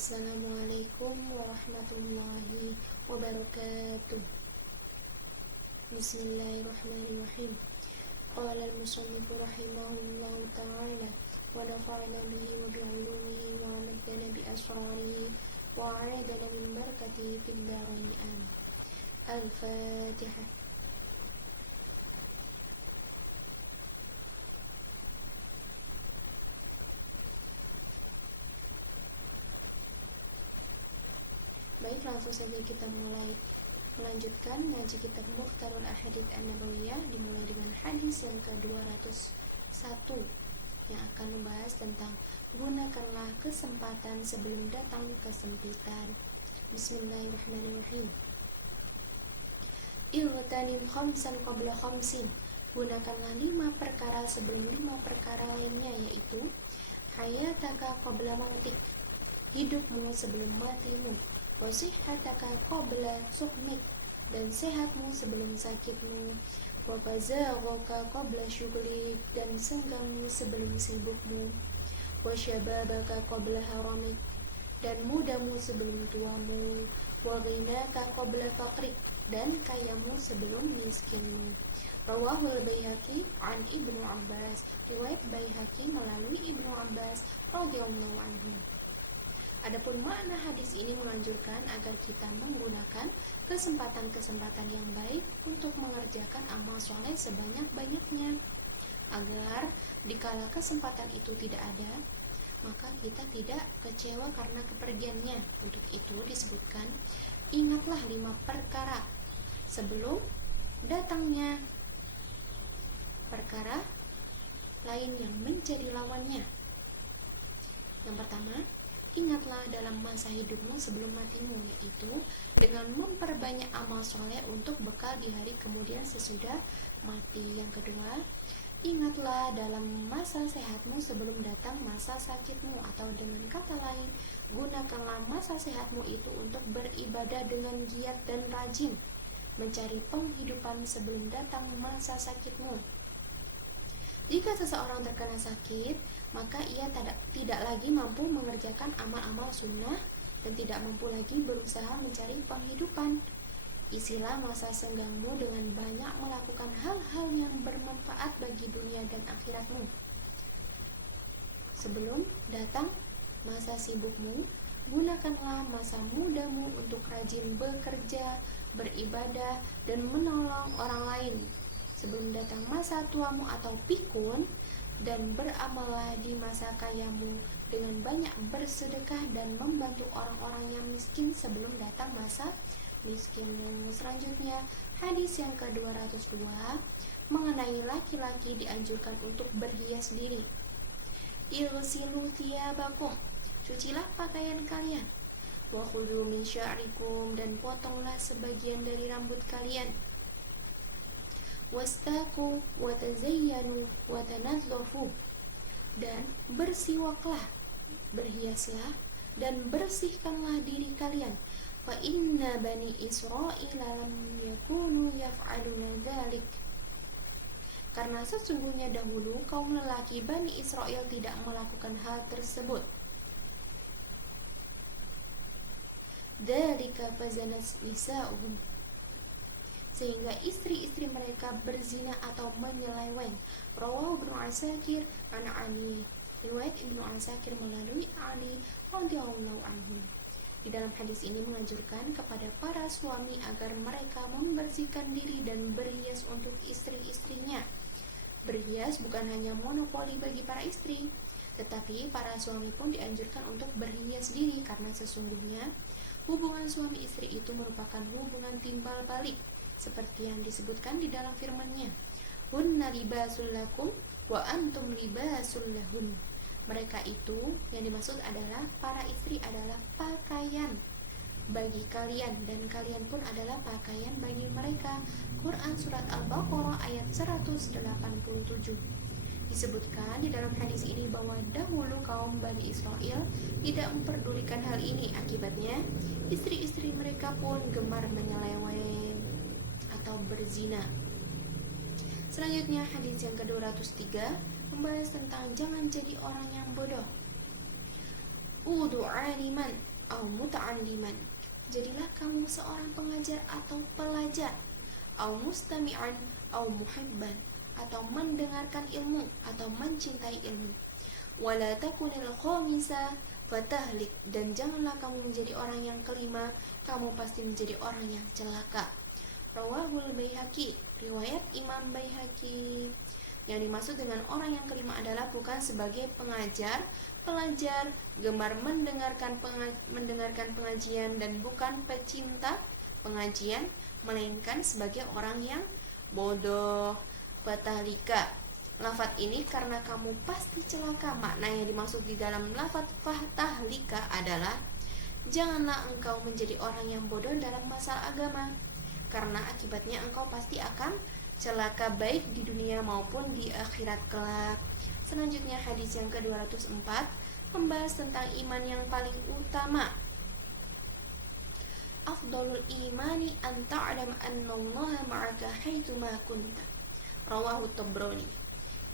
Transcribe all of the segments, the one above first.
Assalamualaikum warahmatullahi wabarakatuh. Bismillahirrahmanirrahim. Qala al-musannifu rahimahullahu ta'ala wa nafa'ana bihi wa bi'ulumihi wa amadana bi asrarihi wa a'adana min barakatihi fid darain amin. Al-Fatihah. Baik, langsung saja kita mulai melanjutkan ngaji kitab Mukhtarul Ahadits An-Nabawiyah, dimulai dengan hadis yang ke-201 yang akan membahas tentang gunakanlah kesempatan sebelum datang kesempitan. Bismillahirrahmanirrahim. Igtanim khamsan qabla khamsin. Gunakanlah 5 perkara sebelum 5 perkara lainnya, yaitu hayataka qabla mautik, hidupmu sebelum matimu, wasihhataka qabla suqmik, dan sehatmu sebelum sakitmu, wa fazaghaka qabla syughlik, dan senggangmu sebelum sibukmu, wa syababaka qabla haramik, dan mudamu sebelum tuamu, wa ghinaka qabla faqrik, dan kayamu sebelum miskinmu. Rawahul Baihaqi an Ibnu Abbas. Riwayat Baihaqi melalui Ibnu Abbas radhiyallahu anhu. Adapun makna hadis ini menganjurkan agar kita menggunakan kesempatan-kesempatan yang baik untuk mengerjakan amal soleh sebanyak-banyaknya, agar dikala kesempatan itu tidak ada, maka kita tidak kecewa karena kepergiannya. Untuk itu disebutkan, ingatlah 5 perkara sebelum datangnya perkara lain yang menjadi lawannya. Yang pertama, ingatlah dalam masa hidupmu sebelum matimu, yaitu dengan memperbanyak amal soleh untuk bekal di hari kemudian sesudah mati. Yang kedua, ingatlah dalam masa sehatmu sebelum datang masa sakitmu, atau dengan kata lain, gunakanlah masa sehatmu itu untuk beribadah dengan giat dan rajin, mencari penghidupan sebelum datang masa sakitmu. Jika seseorang terkena sakit, maka ia tidak lagi mampu mengerjakan amal-amal sunnah dan tidak mampu lagi berusaha mencari penghidupan. Isilah masa senggangmu dengan banyak melakukan hal-hal yang bermanfaat bagi dunia dan akhiratmu. Sebelum datang masa sibukmu, gunakanlah masa mudamu untuk rajin bekerja, beribadah, dan menolong orang lain. Sebelum datang masa tuamu atau pikun, dan beramallah di masa kayamu dengan banyak bersedekah dan membantu orang-orang yang miskin sebelum datang masa miskinmu. Selanjutnya, hadis yang ke-202 mengenai laki-laki dianjurkan untuk berhias diri. Igsilu thiyabakum, cucilah pakaian kalian. Wa khudhu min sya'rikum, dan potonglah sebagian dari rambut kalian. Wastaku wa tazayyanu wa tanazzafu, dan bersiwaklah, berhiaslah, dan bersihkanlah diri kalian. Fa inna bani Israila lam yakunu yaf'aluna dzalik, karena sesungguhnya dahulu kaum lelaki Bani Israel tidak melakukan hal tersebut. Dzalika fazanas nisa'uhum, sehingga istri-istri mereka berzina atau menyeleweng. Rawahu Ibnu Asakir an Ali. Riwayat Ibnu Asakir melalui Ali radhiyallahu anhu. Di dalam hadis ini menganjurkan kepada para suami agar mereka membersihkan diri dan berhias untuk istri-istrinya. Berhias bukan hanya monopoli bagi para istri, tetapi para suami pun dianjurkan untuk berhias diri, karena sesungguhnya hubungan suami istri itu merupakan hubungan timbal balik, seperti yang disebutkan di dalam firman-Nya, hunna libasul lakum wa antum libasul lahun. Mereka itu yang dimaksud adalah para istri adalah pakaian bagi kalian, dan kalian pun adalah pakaian bagi mereka. Quran Surat Al-Baqarah ayat 187. Disebutkan di dalam hadis ini bahwa dahulu kaum Bani Israel tidak memperdulikan hal ini. Akibatnya istri-istri mereka pun gemar menyeleweng atau berzina. Selanjutnya hadis yang ke-203 membahas tentang jangan jadi orang yang bodoh. Udu aliman au muta'alliman. Jadilah kamu seorang pengajar atau pelajar. Au mustami'an au muhibban, atau mendengarkan ilmu atau mencintai ilmu. Wala takunil khamisa fatahlik, dan janganlah kamu menjadi orang yang kelima, kamu pasti menjadi orang yang celaka. Rawahul Baihaqi, riwayat Imam Baihaqi. Yang dimaksud dengan orang yang kelima adalah bukan sebagai pengajar, pelajar, gemar mendengarkan pengajian, dan bukan pecinta pengajian, melainkan sebagai orang yang bodoh. Fatahlika, lafaz ini karena kamu pasti celaka. Makna yang dimaksud di dalam lafaz fatahlika adalah janganlah engkau menjadi orang yang bodoh dalam masalah agama, karena akibatnya engkau pasti akan celaka baik di dunia maupun di akhirat kelak. Selanjutnya hadis yang ke-204 membahas tentang iman yang paling utama. Afdalul imani an ta'lam annallaha ma'aka haitsu ma kunta. Rawahu Tabrani.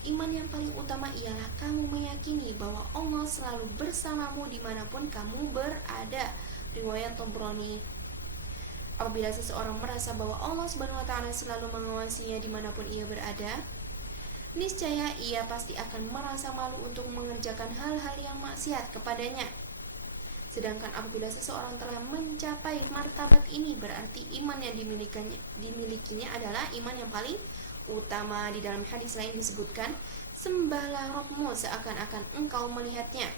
Iman yang paling utama ialah kamu meyakini bahwa Allah selalu bersamamu dimanapun kamu berada. Riwayat Tabrani. Apabila seseorang merasa bahwa Allah Subhanahu wa Ta'ala selalu mengawasinya dimanapun ia berada, niscaya ia pasti akan merasa malu untuk mengerjakan hal-hal yang maksiat kepadanya. Sedangkan apabila seseorang telah mencapai martabat ini, berarti iman yang dimilikinya adalah iman yang paling utama. Di dalam hadis lain disebutkan, sembahlah Rabbmu seakan-akan engkau melihatnya.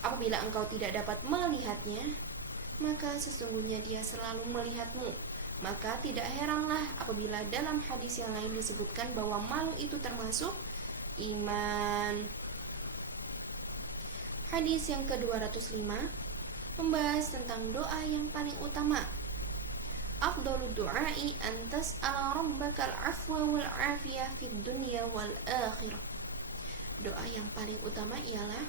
Apabila engkau tidak dapat melihatnya, maka sesungguhnya dia selalu melihatmu. Maka tidak heranlah apabila dalam hadis yang lain disebutkan bahwa malu itu termasuk iman. Hadis yang ke-205 membahas tentang doa yang paling utama. Afdalud du'ai an tas'ala rabbakal afwa wal afiyah fid dunya wal akhirah. Doa yang paling utama ialah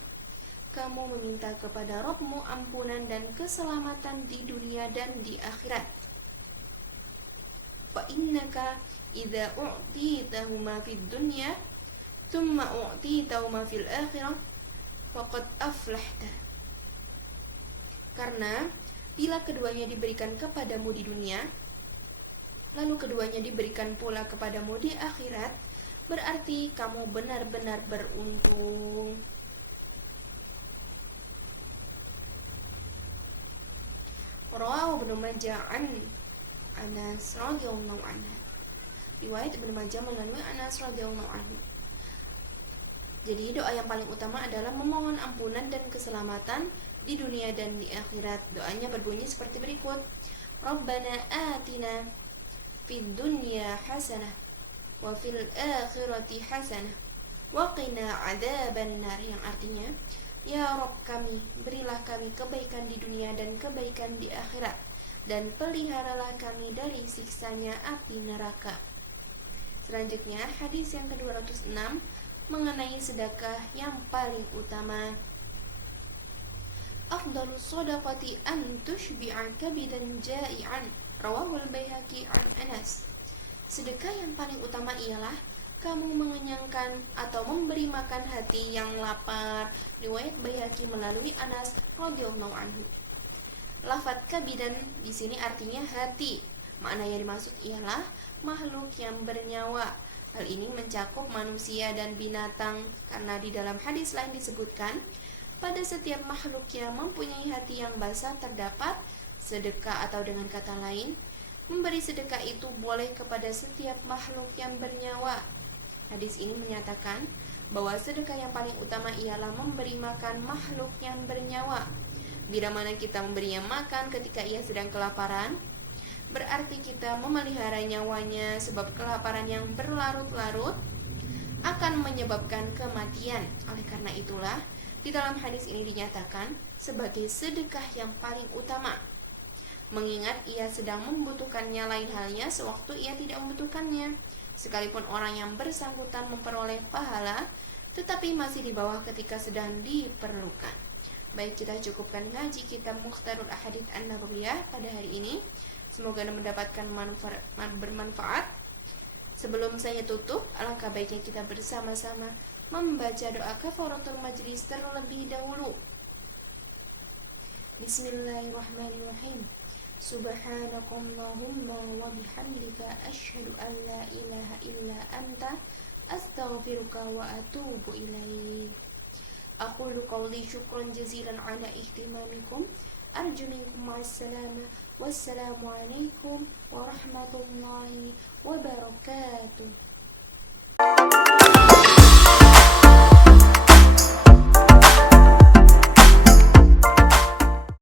kamu meminta kepada Rabbmu ampunan dan keselamatan di dunia dan di akhirat. Fa innaka idza u'titahu ma fid dunya thumma u'titahu ma fil akhirah faqad aflahta. Karena bila keduanya diberikan kepadamu di dunia, lalu keduanya diberikan pula kepadamu di akhirat, berarti kamu benar-benar beruntung. Rawahu Ibnu Majah an Anas radhiyallahu anhu. Riwayat Ibnu Majah melalui Anas radhiyallahu anhu. Jadi doa yang paling utama adalah memohon ampunan dan keselamatan di dunia dan di akhirat. Doanya berbunyi seperti berikut. Rabbana atina fid dunya hasanah wa fil akhirati hasanah wa qina adzabannar, yang artinya, ya Rabb kami, berilah kami kebaikan di dunia dan kebaikan di akhirat, dan peliharalah kami dari siksanya api neraka. Selanjutnya hadis yang ke-206 mengenai sedekah yang paling utama. Afdalus shadaqati an tushbi'a kabidan ja'ian. Rawahul Baihaqi an Anas. Sedekah yang paling utama ialah kamu mengenyangkan atau memberi makan hati yang lapar. Riwayat Baihaqi melalui Anas radhiyallahu anhu. Lafaz kabidan di sini artinya hati. Makna yang dimaksud ialah makhluk yang bernyawa. Hal ini mencakup manusia dan binatang, karena di dalam hadis lain disebutkan pada setiap makhluk yang mempunyai hati yang basah terdapat sedekah, atau dengan kata lain, memberi sedekah itu boleh kepada setiap makhluk yang bernyawa. Hadis ini menyatakan bahwa sedekah yang paling utama ialah memberi makan makhluk yang bernyawa. Bila mana kita memberinya makan ketika ia sedang kelaparan, berarti kita memelihara nyawanya, sebab kelaparan yang berlarut-larut akan menyebabkan kematian. Oleh karena itulah, di dalam hadis ini dinyatakan sebagai sedekah yang paling utama, mengingat ia sedang membutuhkannya, lain halnya sewaktu ia tidak membutuhkannya. Sekalipun orang yang bersangkutan memperoleh pahala, tetapi masih di bawah ketika sedang diperlukan. Baik, kita cukupkan ngaji kitab Mukhtarul Ahadits An-Nabawiyah pada hari ini. Semoga mendapatkan bermanfaat. Sebelum saya tutup, alangkah baiknya kita bersama-sama membaca doa kafaratul majlis terlebih dahulu. Bismillahirrahmanirrahim. Subhanakallahumma wa bihamdika asyhadu an la ilaha illa anta astaghfiruka wa atubu ilaik. Aqulu qawli syukran jazilan ala ihtimamikum. Arju minkum ma'assalamah. Wassalamualaikum warahmatullahi wabarakatuh.